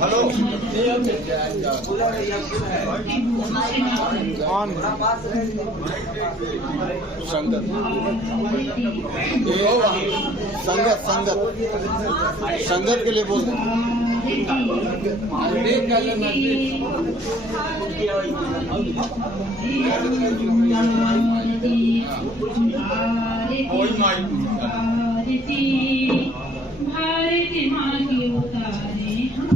Hello on संगत संगत संगत संगत के लिए बोल कोई भारत माँ की उतारे हम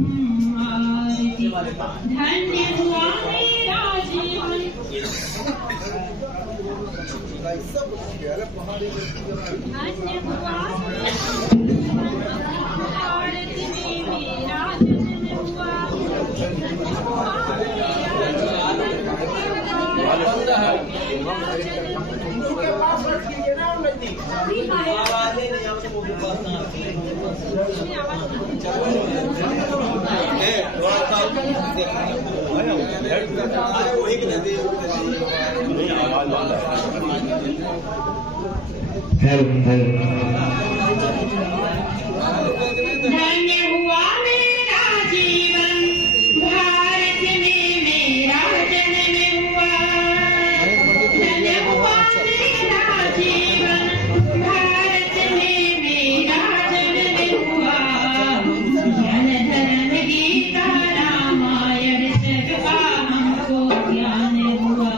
आरती, धन्य हुआ मेरा जीवन। धन्य हुआ भारत में मेरा जन्म हुआ। धन्य हुआ मेरा जीवन, भारत में मेरा जन्म हुआ। धन्य हुआ मेरा जीवन, भारत में मेरा जन्म हुआ। ज्ञान धर्म गीता रामायण सबका हमको ज्ञान हुआ।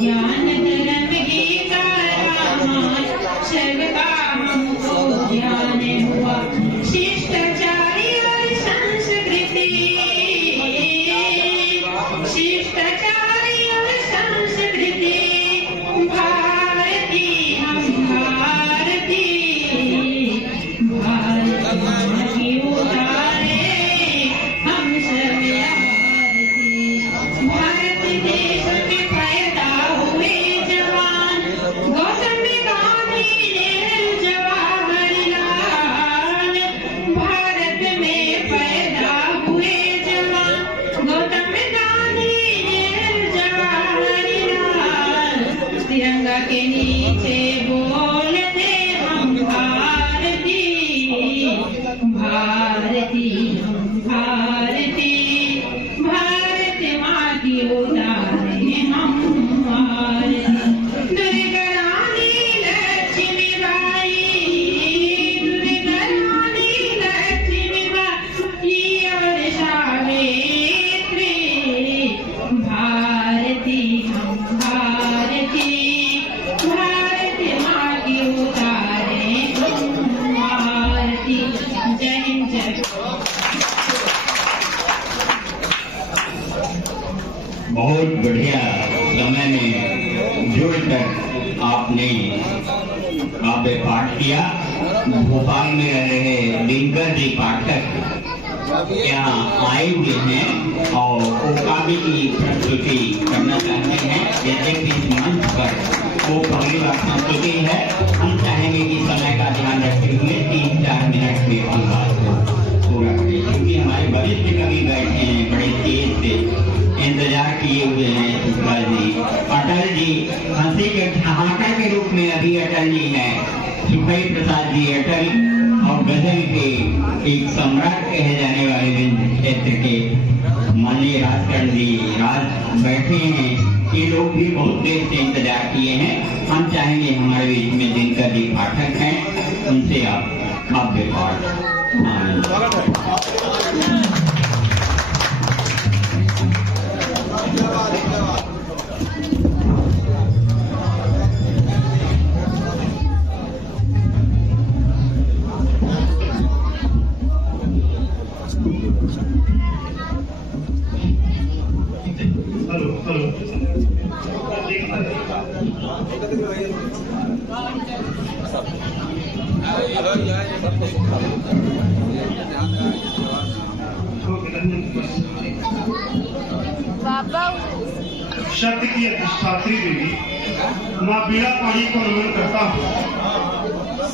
ज्ञान धर्म गीता रामायण सबका हमको ज्ञान हुआ। शिष्टाचारी और संस्कृति, शिष्टाचारी और संस्कृति, भारती हम भारती, भारत की उतारे हम सब भारती। भारत देश में पैदा हुए जवान, गौतम गांधी नेहरू जवाहरलाल। भारत में पैदा हुए जवान, गौतम गांधी नेहरू जवाहरलाल। तिरंगा के नीचे बोलते हम भारती, भारती हम भारती, भारत माँ की उतारे हम आरती। दुर्गा रानी लक्ष्मीबाई, दुर्गा रानी लक्ष्मीबाई और सावित्री। भारती हम भारती, भारत माँ की उतारे हम आरती। जय हिंद जय। बहुत बढ़िया समय में जुड़कर आपने काव्य पाठ किया। भोपाल में रह रहे दिनकर जी पाठक यहाँ आए हुए हैं और वो काव्य की प्रस्तुति करना चाहते हैं। यद्यपि इस मंच पर वो पहली बार प्रस्तुति है, हम चाहेंगे कि समय का ध्यान रखते हुए 3-4 मिनट में हम बात को पूरा करें, क्योंकि हमारे वरिष्ठ कवि बैठे हैं, बड़े तेज से इंतजार किए हुए हैं। शुक्ला जी, अटल जी हंसी के ठहाका के रूप में अभी अटल जी हैं। सुखई प्रसाद जी अटल और गजल के एक सम्राट कहे जाने वाले विंध्य क्षेत्र के माननीय राजकरण जी राज बैठे हैं। ये लोग भी बहुत देर से इंतजार किए हैं। हम चाहेंगे हमारे बीच में दिनकर जी पाठक हैं, उनसे आप काव्य पाठ। शब्द की अधिष्ठात्री देवी माँ बीड़ा पाणी को नमन करता हूँ।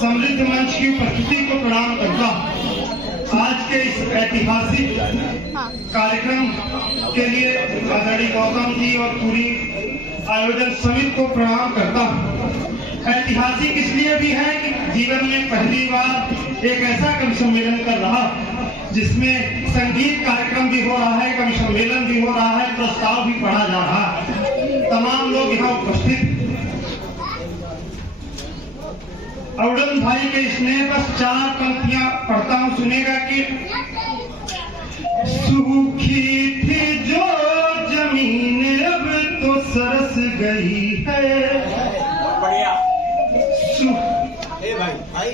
समृद्ध मंच की उपस्थिति को प्रणाम करता हूँ। आज के इस ऐतिहासिक कार्यक्रम के लिए आदरणीय गौतम जी और पूरी आयोजन समिति को प्रणाम करता हूँ। ऐतिहासिक इसलिए भी है कि जीवन में पहली बार एक ऐसा कवि सम्मेलन कर रहा जिसमें संगीत कार्यक्रम भी हो रहा है, कवि सम्मेलन भी हो रहा है, प्रस्ताव भी पढ़ा जा रहा है। तमाम लोग यहाँ उपस्थित। अवड़न भाई के स्नेह बस 4 पंक्तियां पढ़ता हूं, सुनेगा कि सूखी थी जो जमीन अब तो सरस गई है। बढ़िया भाई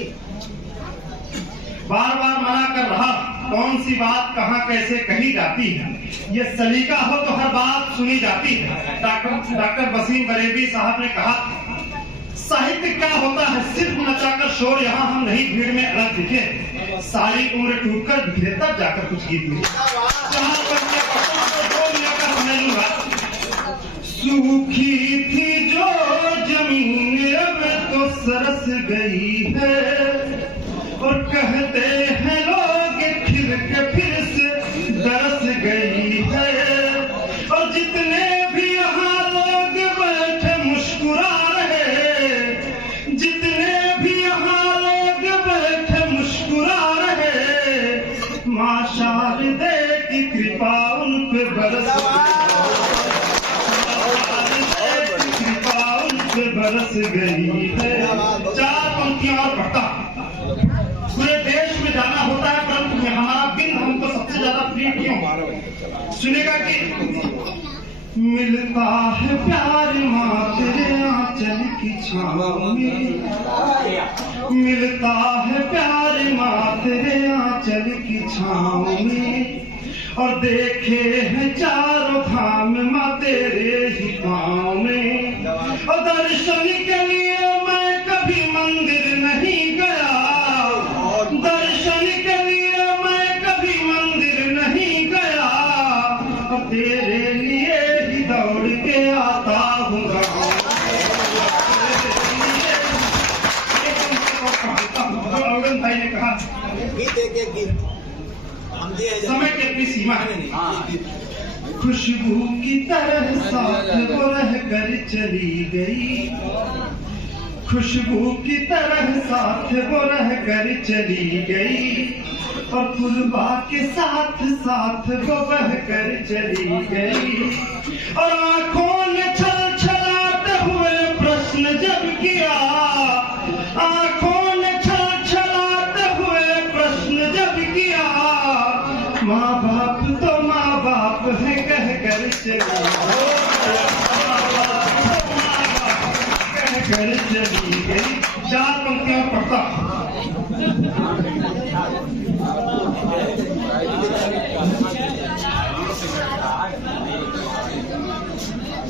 बार बार मना कर रहा, कौन सी बात कहाँ कैसे कही जाती है। ये सलीका हो तो हर बात सुनी जाती है। डॉक्टर वसीम बरेवी साहब ने कहा, साहित्य क्या होता है, सिर्फ नचाकर शोर, यहाँ हम नहीं भीड़ में अलग दिखे, सारी उम्र टूटकर बिखरे तब जाकर कुछ गीत मिले। सूखी थी जो जमीन अब तो सरस गई है, और कहते हैं लोग खिल के फिर से दरस गई है। और जितने भी यहाँ लोग बैठे मुस्कुरा रहे, जितने भी यहाँ लोग बैठे मुस्कुरा रहे, माँ शारदे की कृपा उन पे बरस बरस गई है। 4 पंक्तियां और पढ़ता। पूरे देश में जाना होता है, परंतु हमारा बिंद हमको सबसे ज्यादा प्रिय क्यों? सुनेगा कि मिलता है प्यार माँ तेरे आंचल की छाँव में, मिलता है प्यार माँ तेरे आंचल की छाँव में, और देखे हैं चारों धाम माँ तेरे ही पाँव में। और दर्शन के लिए मैं कभी मंदिर नहीं गया, दर्शन के लिए मैं कभी मंदिर नहीं गया, और तेरे लिए ही दौड़ के आता हूँ। अवड़न भाई ने कहा, समय की अपनी सीमा है। खुशबू की तरह साथ वो रह कर चली गई, खुशबू की तरह साथ वो रह कर चली गई, और फुलवा के साथ साथ वो बह कर चली गई। और आंखों ने छल छलाते हुए प्रश्न जब किया, आंखों ने छल छलाते हुए प्रश्न जब किया, माँ बाप तो माँ बाप है कह कर चली, कह कर चली गई। 4 पंक्तियां पढ़ता।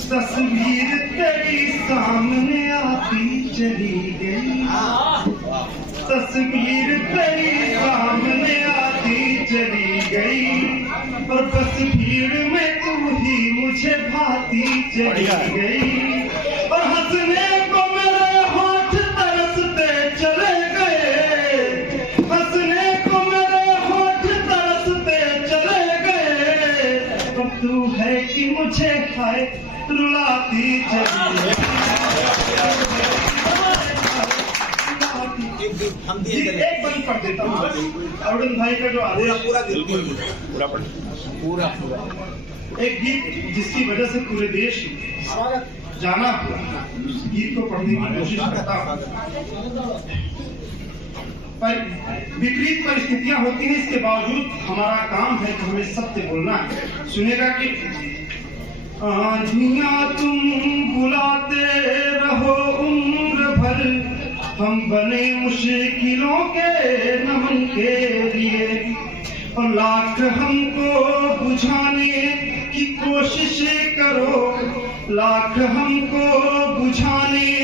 तस्वीर तेरी सामने आती चली गई, तस्वीर तेरी सामने आती चली गई, और बस भीड़ में तू ही मुझे भाती चली गई। और हंसने को मेरे होठ तरसते चले गए, हंसने को मेरे होठ तरसते चले गए, और तू है कि मुझे हाय रुलाती चली गई। एक बंद पढ़ देता हूँ, अवड़न भाई का जो आदेश, पूरा एक गीत जिसकी वजह से पूरे देश जाना हुआ, गीत को पढ़ने की कोशिश करता हूँ। पर विपरीत परिस्थितियां होती हैं, इसके बावजूद हमारा काम है कि हमें सत्य बोलना है। सुनेगा कि आंधियां तुम बुलाते रहो उम्र भर, हम बने मुश्किलों के नमन के लिए, और लाख हमको बुझाने की कोशिश करो, लाख हमको बुझाने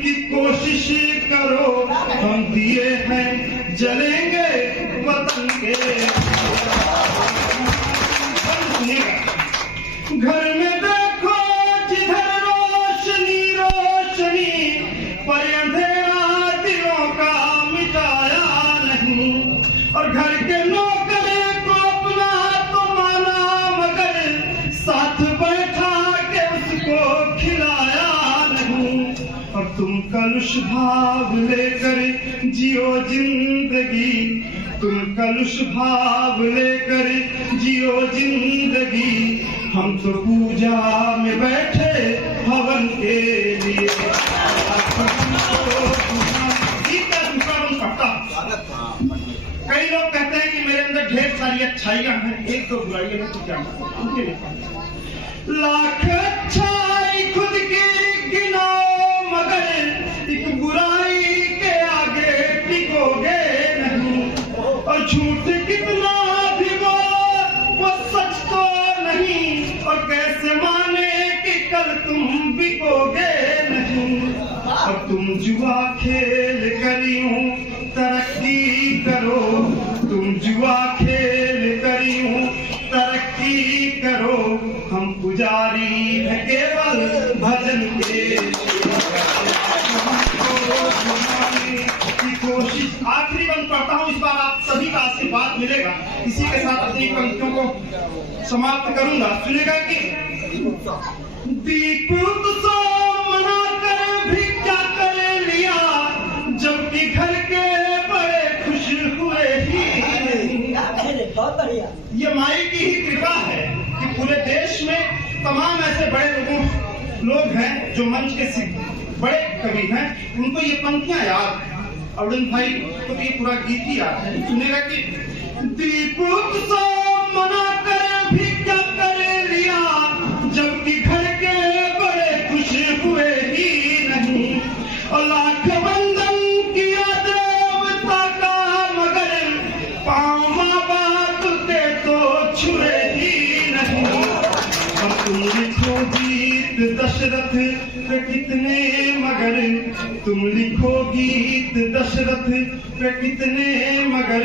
की कोशिश करो, हम दिए हैं जलेंगे वतन के। घर में देखो जिधर रोशनी रोशनी, पर अंधेरा दिलों का मिटाया नहीं, और घर के नौकरे को अपना तो माना, मगर साथ बैठा के उसको खिलाया नहीं। और तुम कलुष भाव लेकर जियो जिंदगी, तुम कलुष भाव लेकर जियो जिंदगी, हम तो पूजा में बैठे हवन के लिए। कई लोग कहते हैं कि मेरे अंदर ढेर सारी अच्छाइयां हैं, एक दो बुराइयां हैं तो क्या उनके लिए लाख अच्छाई खुद की गिनो, मगर एक बुराई के आगे टिकोगे नहीं। और झूठ कितना भी वो सच तो नहीं, और कैसे माने कि कल तुम बिकोगे नहीं। और तुम जुआ खेल करियो तरक्की करो, तुम जुआ खेल करियो तरक्की करो, हम पुजारी हैं केवल भजन के की कोशिश। आखिरी बंद पढ़ता हूँ, इस बार आप सभी का आशीर्वाद मिलेगा। इसी के साथ अपनी पंक्तियों को समाप्त करूंगा। सुनेगा कि दीप उत्सव मना कर भी क्या कर लिया, जबकि घर के बड़े खुश हुए ही। बहुत बढ़िया। ये माई की ही कृपा है कि पूरे देश में तमाम ऐसे बड़े लोग हैं जो मंच के बड़े कवि हैं, उनको ये पंक्तियां याद है। अरुण भाई तो ये पूरा गीत ही याद है। सुनेगा कि दीप उत्सव मना कर भी क्या कर लिया, जबकि घर के बड़े खुश हुए ही नहीं। और लाख वंदन किया देवता का, मगर पाँव माँ बाप के तो छुए ही नहीं। और तुम लिखो गीत दशरथ पे कितने, मगर तुम लिखो गीत दशरथ पे कितने, मगर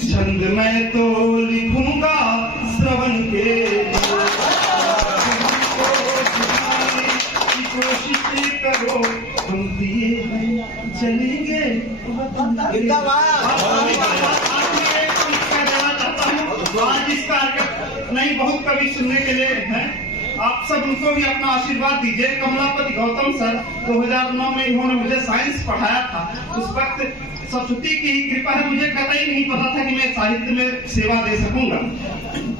छंद मैं तो लिखूंगा श्रवण के कोशिश करो, हम दिए हैं चलेंगे। आज इस कार्यक्रम नहीं बहुत कवि सुनने के लिए हैं, आप सब उनको भी अपना आशीर्वाद दीजिए। कमलापति गौतम सर 2009 में इन्होंने मुझे साइंस पढ़ाया था। उस वक्त सरस्वती की ही कृपा है, मुझे कतई नहीं पता था कि मैं साहित्य में सेवा दे सकूंगा।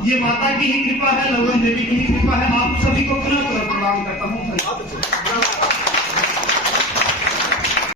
ये माता की ही कृपा है, लवण देवी की ही कृपा है। आप सभी को पुनः प्रणाम करता हूँ।